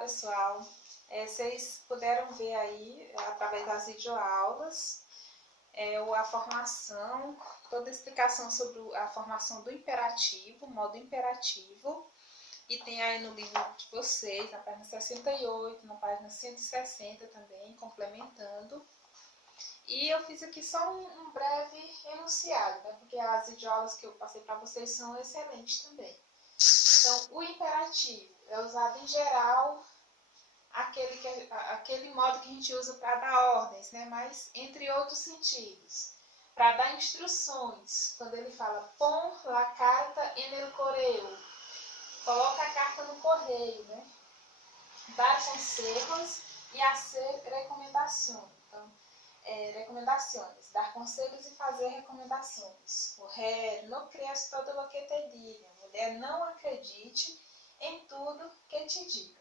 pessoal, vocês puderam ver aí, através das videoaulas, a formação, toda a explicação sobre a formação do imperativo, modo imperativo, e tem aí no livro de vocês, na página 68, na página 160 também, complementando. E eu fiz aqui só um breve enunciado, né, porque as videoaulas que eu passei para vocês são excelentes também. Então, o imperativo é usado em geral, aquele modo que a gente usa para dar ordens, né? Mas entre outros sentidos. Para dar instruções, quando ele fala pon la carta en el correo, coloca a carta no correio, né? Dar conselhos e hacer recomendações. Então, recomendações, dar conselhos e fazer recomendações. Mujer, no creas todo lo que te diga. Mulher, não acredite em tudo que te diga.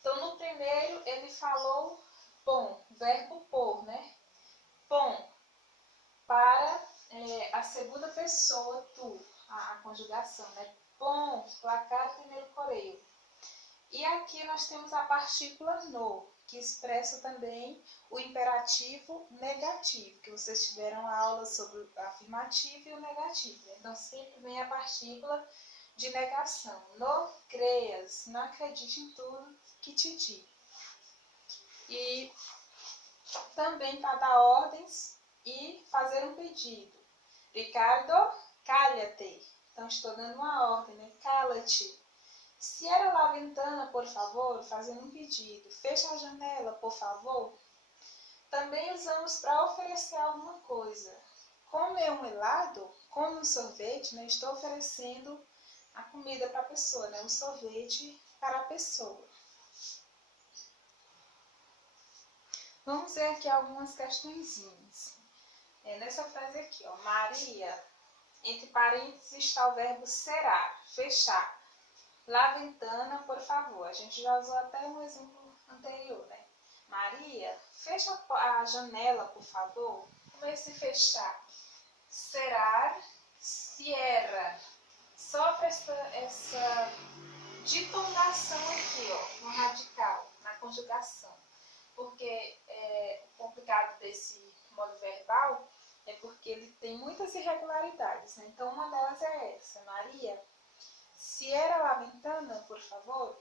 Então, no primeiro, ele falou pon, verbo por, né? Pon, para a segunda pessoa, tu, a conjugação, né? Pon, la carta en el correo. E aqui nós temos a partícula no, que expressa também o imperativo negativo, que vocês tiveram aula sobre o afirmativo e o negativo. Então, sempre vem a partícula de negação. No creas, não acredite em tudo que te digo. E também para dar ordens e fazer um pedido. Ricardo, cala-te. Então, estou dando uma ordem, né? Cala-te. Cierra la ventana, por favor, fazendo um pedido. Fecha a janela, por favor. Também usamos para oferecer alguma coisa. Come um helado, come um sorvete, né? Estou oferecendo a comida para a pessoa, né? Um sorvete para a pessoa. Vamos ver aqui algumas questõezinhas. Nessa frase aqui, ó, Maria, entre parênteses está o verbo será, fechar. La ventana, por favor. A gente já usou até um exemplo anterior, né? Maria, fecha a janela, por favor. Como é esse fechar? Cerrar, cierra. Só presta essa ditonação aqui, ó, no radical, na conjugação. Porque o complicado desse modo verbal é porque ele tem muitas irregularidades, né? Então, uma delas é essa. Maria, cierra la ventana, por favor.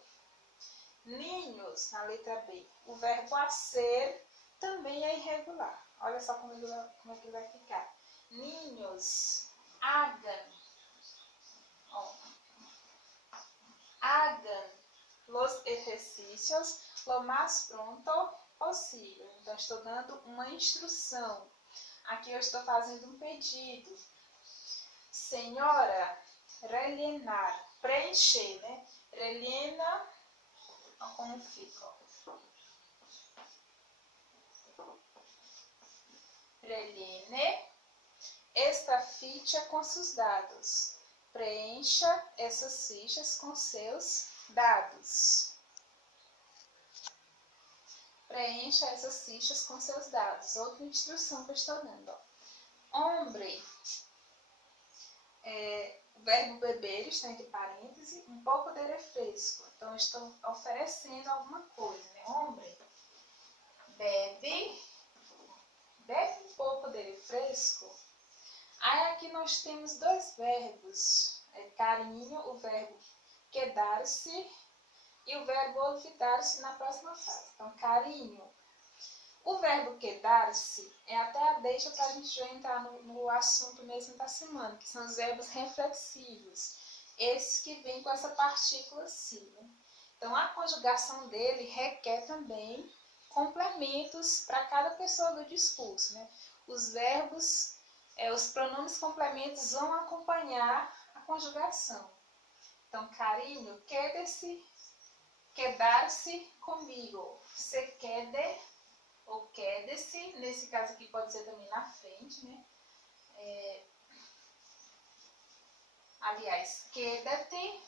Niños, na letra B. O verbo hacer também é irregular. Olha só como é que vai ficar. Niños, hagan. Ó, hagan los ejercicios lo más pronto possível. Então, estou dando uma instrução. Aqui eu estou fazendo um pedido. Senhora, rellenar, preencher, né? Rellena, como fica? Rellene esta ficha com seus dados. Preencha essas fichas com seus dados. Preencha essas fichas com seus dados. Outra instrução que eu estou dando. Ó. Hombre, o verbo beber está entre parênteses, um pouco de refresco. Então, eu estou oferecendo alguma coisa, né? Hombre, bebe um pouco de refresco. Aí aqui nós temos dois verbos. Carinho, o verbo quedar-se e o verbo olvidar-se na próxima frase. Então, carinho. O verbo quedar-se é até a deixa para a gente já entrar no assunto mesmo da semana, que são os verbos reflexivos. Esses que vêm com essa partícula si, né? Então, a conjugação dele requer também complementos para cada pessoa do discurso, né? Os verbos, os pronomes complementos vão acompanhar a conjugação. Então, carinho, quede-se, quedar-se comigo. Se quede ou quede-se, nesse caso aqui pode ser também na frente, né? Aliás, quédate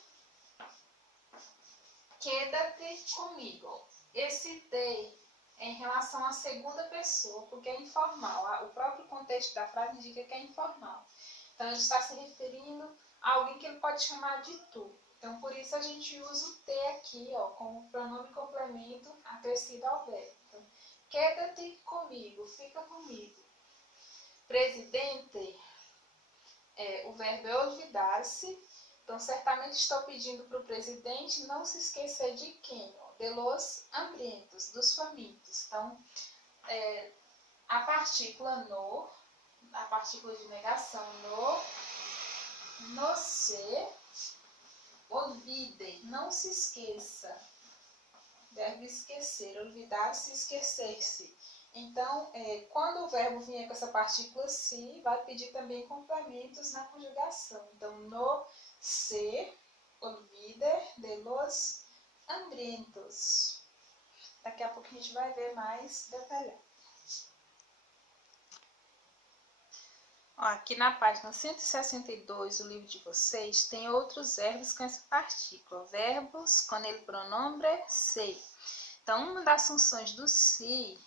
comigo. Esse te é em relação à segunda pessoa, porque é informal. O próprio contexto da frase indica que é informal. Então, ele está se referindo a alguém que ele pode chamar de tu. Então, por isso a gente usa o T aqui, ó, como pronome complemento acrescido ao verbo. Então, quédate comigo, fica comigo. Presidente, o verbo é olvidar-se. Então, certamente estou pedindo para o presidente não se esquecer de quem? Ó, de los hambrientos, dos famintos. Então, a partícula no, a partícula de negação no se, olvide, não se esqueça. Verbo esquecer, olvidar-se, esquecer-se. Então, quando o verbo vier com essa partícula se, vai pedir também complementos na conjugação. Então, no se, olvide de los hambrientos. Daqui a pouco a gente vai ver mais detalhado. Ó, aqui na página 162 do livro de vocês, tem outros verbos com essa partícula. Verbos com el pronombre se. Então, uma das funções do se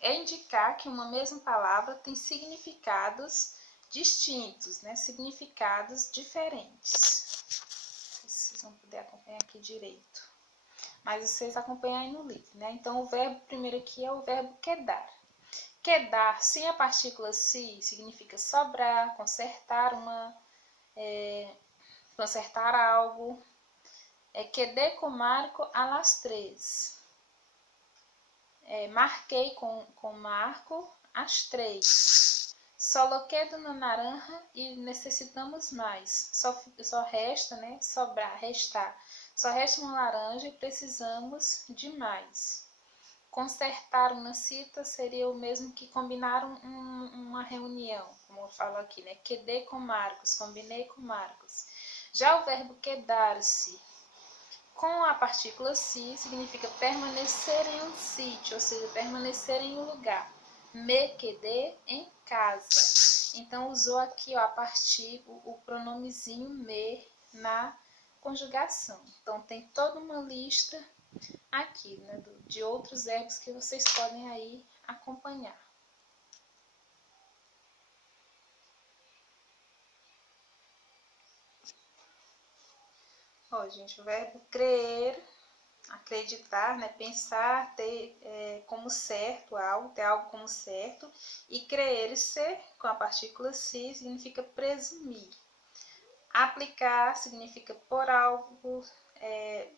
é indicar que uma mesma palavra tem significados distintos, né? Significados diferentes. Vocês vão poder acompanhar aqui direito. Mas vocês acompanham aí no livro, né? Então, o verbo primeiro aqui é o verbo quedar. Quedar, sem a partícula se, significa sobrar, consertar consertar algo. Quedé com Marco a las 3. Marquei com Marco às 3. Solo queda uma naranja e necessitamos mais. Só resta, né? Sobrar, restar. Só resta uma laranja e precisamos de mais. Consertar uma cita seria o mesmo que combinar uma reunião, como eu falo aqui, né? Quedé com Marcos, combinei com Marcos. Já o verbo quedar-se, com a partícula se, significa permanecer em um sítio, ou seja, permanecer em um lugar. Me quedé em casa. Então, usou aqui, ó, o pronomezinho me na conjugação. Então, tem toda uma lista aqui, né, de outros verbos que vocês podem aí acompanhar. Ó, gente, o verbo crer, acreditar, né, pensar, ter como certo algo, ter algo como certo, e crer-se, com a partícula se, significa presumir. Aplicar significa pôr algo,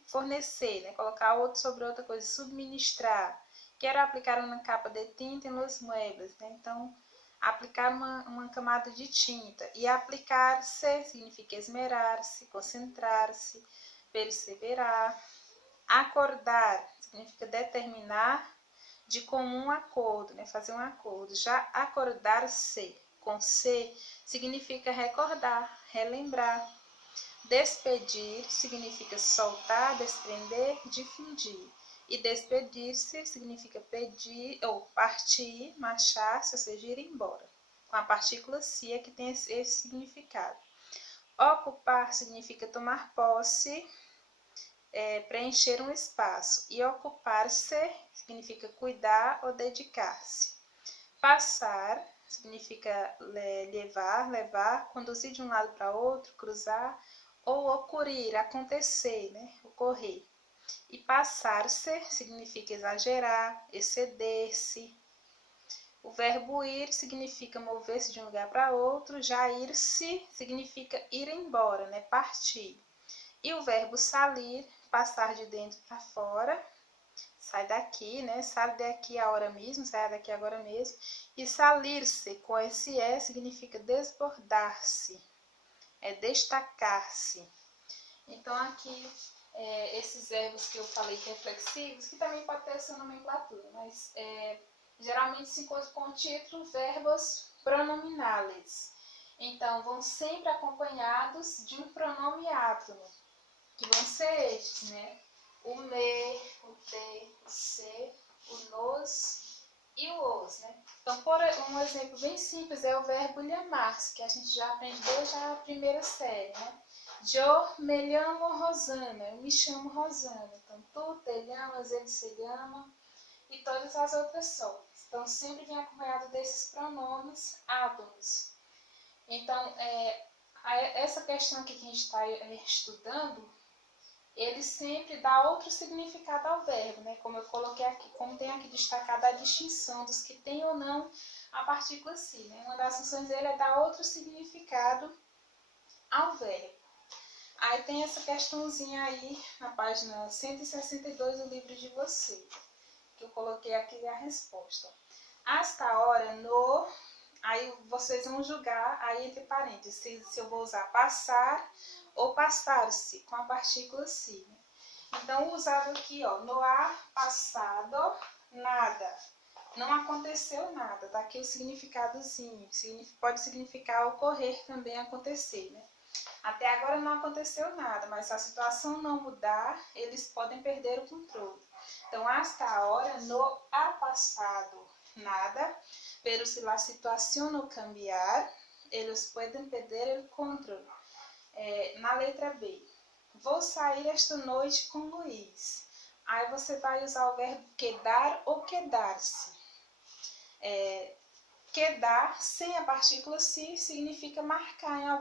fornecer, né, colocar outro sobre outra coisa, subministrar. Quero aplicar uma capa de tinta em los muebles, né? Então, aplicar uma camada de tinta. E aplicar-se significa esmerar-se, concentrar-se, perseverar. Acordar significa determinar de comum acordo, né? Fazer um acordo. Já acordar-se com se significa recordar, relembrar. Despedir significa soltar, desprender, difundir. E despedir-se significa pedir ou partir, marchar-se, ou seja, ir embora. Com a partícula se é que tem esse significado. Ocupar significa tomar posse, preencher um espaço. E ocupar-se significa cuidar ou dedicar-se. Passar significa levar, conduzir de um lado para outro, cruzar, ou ocorrer, acontecer, né? Ocorrer. E passar-se significa exagerar, exceder-se. O verbo ir significa mover-se de um lugar para outro, já ir-se significa ir embora, né? Partir. E o verbo salir, passar de dentro para fora, sai daqui, né? Sai daqui a hora mesmo, sai daqui agora mesmo. E salir-se, com esse significa desbordar-se, destacar-se. Então, aqui, esses verbos que eu falei reflexivos, que também pode ter essa nomenclatura, mas geralmente se encontra com o título verbos pronominales. Então, vão sempre acompanhados de um pronome átono, que vão ser estes, né? O me, o te, o se, o nos e o os, né? Então, por um exemplo bem simples é o verbo llamar-se, que a gente já aprendeu já a primeira série, né? Eu me llamo Rosana, eu me chamo Rosana. Então, tu te llamas, ele se llama e todas as outras formas. Então, sempre vem acompanhado desses pronomes átomos. Então, essa questão aqui que a gente está estudando ele sempre dá outro significado ao verbo, né? Como eu coloquei aqui, como tem aqui destacado a distinção dos que tem ou não a partícula si, né? Uma das funções dele é dar outro significado ao verbo. Aí tem essa questãozinha aí na página 162 do livro de você, que eu coloquei aqui a resposta. Hasta hora, no... Aí vocês vão julgar aí entre parênteses se eu vou usar passar ou passar-se com a partícula si. Então, usado aqui, ó, no ha passado nada. Não aconteceu nada, tá aqui o significadozinho. Pode significar ocorrer também, acontecer, né? Até agora não aconteceu nada, mas se a situação não mudar, eles podem perder o controle. Então, hasta ahora no ha passado nada, pero si la situación no cambiar, eles podem perder el controle. Na letra B, vou sair esta noite com Luiz. Aí você vai usar o verbo quedar ou quedar-se. Quedar sem a partícula si significa marcar em algum